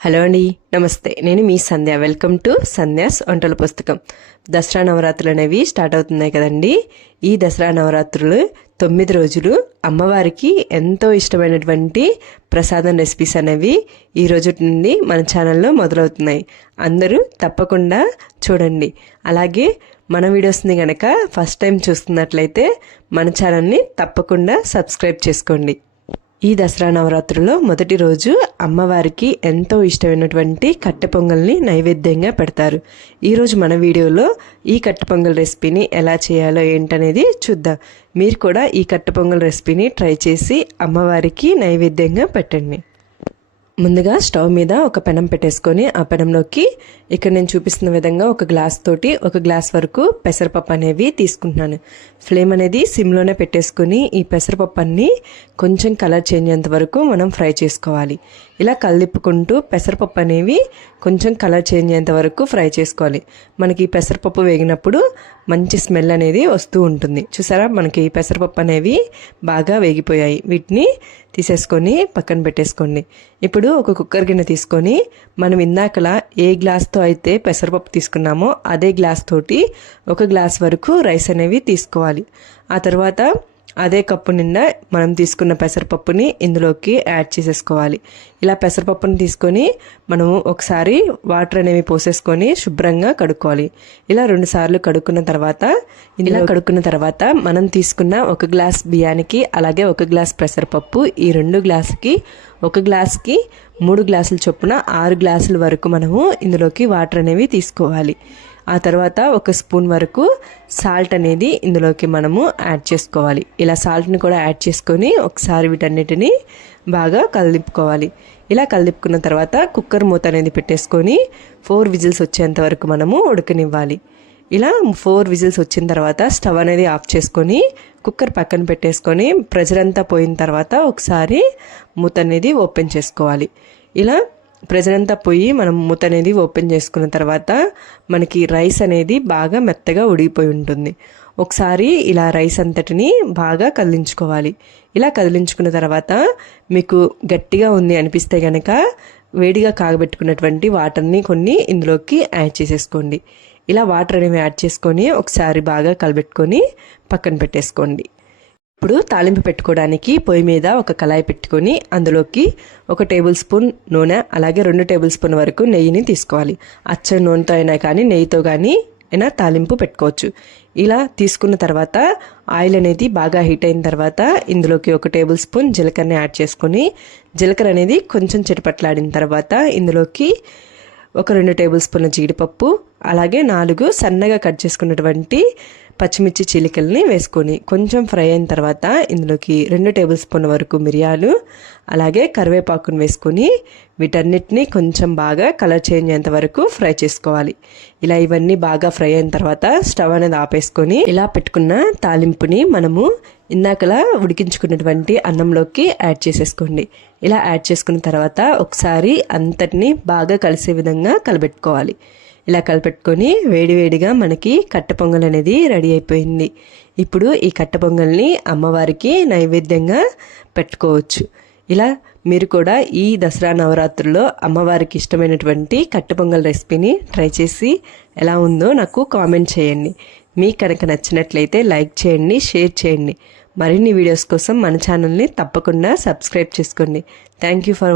Hello అండి, నమస్తే. నేను మీ సంధ్య. వెల్కమ్ టు సంధ్యాస్ వంటల పుస్తకం. దసరా నవరాత్రులు అనేవి స్టార్ట్ అవుతున్నాయి కదండి. ఈ దసరా నవరాత్రులు 9 రోజులు అమ్మవారికి ఎంతో ఇష్టమైనటువంటి ప్రసాదం రెసిపీస్ అనేవి ఈ రోజు నుండి మన ఛానల్లో మొదలవుతున్నాయి. అందరూ తప్పకుండా చూడండి. అలాగే మన వీడియోస్ని కనుక ఫస్ట్ టైం చూస్తున్నట్లయితే మన ఛానల్ని తప్పకుండా సబ్స్క్రైబ్ చేసుకోండి. ఈ దసరా నవరాత్రుల్లో మొదటి రోజు అమ్మవారికి ఎంతో ఇష్టమైనటువంటి కట్టె పొంగల్ని నైవేద్యంగా పెడతారు. ఈరోజు మన వీడియోలో ఈ కట్టె పొంగల్ రెసిపీని ఎలా చేయాలో ఏంటనేది చూద్దాం. మీరు కూడా ఈ కట్టె పొంగల్ రెసిపీని ట్రై చేసి అమ్మవారికి నైవేద్యంగా పెట్టండి. ముందుగా స్టవ్ మీద ఒక పెనం పెట్టేసుకొని ఆ పెనంలోకి ఇక్కడ నేను చూపిస్తున్న విధంగా ఒక గ్లాస్ వరకు పెసరపప్పు అనేవి తీసుకుంటున్నాను. ఫ్లేమ్ అనేది సిమ్లోనే పెట్టేసుకొని ఈ పెసరపప్పు అన్ని కొంచెం కలర్ చేంజ్ అయ్యేంత వరకు మనం ఫ్రై చేసుకోవాలి. ఇలా కలిపుకుంటూ పెసరపప్పు అనేవి కొంచెం కలర్ చేంజ్ అయ్యేంత వరకు ఫ్రై చేసుకోవాలి. మనకి ఈ పెసరపప్పు వేగినప్పుడు మంచి స్మెల్ అనేది వస్తూ ఉంటుంది. చూసారా, మనకి ఈ పెసరపప్పు అనేవి బాగా వేగిపోయాయి. వీటిని తీసేసుకొని పక్కన పెట్టేసుకోండి. ఇప్పుడు ఒక కుక్కర్ గిన్నె తీసుకొని మనం ఇందాకలా ఏ గ్లాస్తో అయితే పెసరపప్పు తీసుకున్నామో అదే గ్లాస్ తోటి 1 గ్లాస్ వరకు రైస్ అనేవి తీసుకోవాలి. ఆ తర్వాత అదే కప్పు నిండా మనం తీసుకున్న పెసరపప్పుని ఇందులోకి యాడ్ చేసేసుకోవాలి. ఇలా పెసరపప్పుని తీసుకొని మనము ఒకసారి వాటర్ అనేవి పోసేసుకొని శుభ్రంగా కడుక్కోవాలి. ఇలా 2 సార్లు కడుక్కున్న తర్వాత మనం తీసుకున్న 1 గ్లాస్ బియ్యానికి అలాగే 1 గ్లాస్ పెసరపప్పు, ఈ 2 గ్లాసుకి 1 గ్లాస్కి 3 గ్లాసుల చొప్పున 6 గ్లాసుల వరకు మనము ఇందులోకి వాటర్ అనేవి తీసుకోవాలి. ఆ తర్వాత 1 స్పూన్ వరకు సాల్ట్ అనేది ఇందులోకి మనము యాడ్ చేసుకోవాలి. ఇలా సాల్ట్ని కూడా యాడ్ చేసుకొని ఒకసారి వీటన్నిటిని బాగా కలిపుకోవాలి. ఇలా కలిపుకున్న తర్వాత కుక్కర్ మూత అనేది పెట్టేసుకొని 4 విజిల్స్ వచ్చేంత వరకు మనము ఉడకనివ్వాలి. ఇలా 4 విజిల్స్ వచ్చిన తర్వాత స్టవ్ అనేది ఆఫ్ చేసుకొని కుక్కర్ పక్కన పెట్టేసుకొని ప్రెషర్ అంతా పోయిన తర్వాత ఒకసారి మూత అనేది ఓపెన్ చేసుకోవాలి. ఇలా ప్రెషర్ అంతా పోయి మనం మూత అనేది ఓపెన్ చేసుకున్న తర్వాత మనకి రైస్ అనేది బాగా మెత్తగా ఉడికిపోయి ఉంటుంది. ఒకసారి ఇలా రైస్ అంతటిని బాగా కదిలించుకోవాలి. ఇలా కదిలించుకున్న తర్వాత మీకు గట్టిగా ఉంది అనిపిస్తే కనుక వేడిగా కాగబెట్టుకున్నటువంటి వాటర్ని కొన్ని ఇందులోకి యాడ్ చేసేసుకోండి. ఇలా వాటర్ అనేవి యాడ్ చేసుకొని ఒకసారి బాగా కలబెట్టుకొని పక్కన పెట్టేసుకోండి. ఇప్పుడు తాలింపు పెట్టుకోవడానికి పొయ్యి మీద ఒక కళాయి పెట్టుకొని అందులోకి 1 టేబుల్ స్పూన్ నూనె అలాగే 2 టేబుల్ స్పూన్ వరకు నెయ్యిని తీసుకోవాలి. అచ్చ నూనెతో అయినా కానీ నెయ్యితో కానీ అయినా తాలింపు పెట్టుకోవచ్చు. ఇలా తీసుకున్న తర్వాత ఆయిల్ అనేది బాగా హీట్ అయిన తర్వాత ఇందులోకి 1 టేబుల్ స్పూన్ జీలకర్రని యాడ్ చేసుకొని జీలకర్ర అనేది కొంచెం చిటపట్లాడిన తర్వాత ఇందులోకి 2 టేబుల్ స్పూన్ల జీడిపప్పు అలాగే 4 సన్నగా కట్ చేసుకున్నటువంటి పచ్చిమిర్చి చీలికల్ని వేసుకొని కొంచెం ఫ్రై అయిన తర్వాత ఇందులోకి 2 టేబుల్ స్పూన్ వరకు మిరియాలు అలాగే కరివేపాకును వేసుకొని వీటన్నిటిని కొంచెం బాగా కలర్ చేంజ్ అయ్యేంత వరకు ఫ్రై చేసుకోవాలి. ఇలా ఇవన్నీ బాగా ఫ్రై అయిన తర్వాత స్టవ్ అనేది ఆపేసుకొని ఇలా పెట్టుకున్న తాలింపుని మనము ఇందాకలా ఉడికించుకున్నటువంటి అన్నంలోకి యాడ్ చేసేసుకోండి. ఇలా యాడ్ చేసుకున్న తర్వాత ఒకసారి అంతటిని బాగా కలిసే విధంగా కలబెట్టుకోవాలి. ఇలా కలిపెట్టుకొని వేడివేడిగా మనకి కట్టె పొంగల్ అనేది రెడీ అయిపోయింది. ఇప్పుడు ఈ కట్టె పొంగల్ని అమ్మవారికి నైవేద్యంగా పెట్టుకోవచ్చు. ఇలా మీరు కూడా ఈ దసరా నవరాత్రుల్లో అమ్మవారికి ఇష్టమైనటువంటి కట్టె పొంగల్ రెసిపీని ట్రై చేసి ఎలా ఉందో నాకు కామెంట్ చేయండి. మీకు కనుక నచ్చినట్లయితే లైక్ చేయండి, షేర్ చేయండి. మరిన్ని వీడియోస్ కోసం మన ఛానల్ని తప్పకుండా సబ్స్క్రైబ్ చేసుకోండి. Thank you for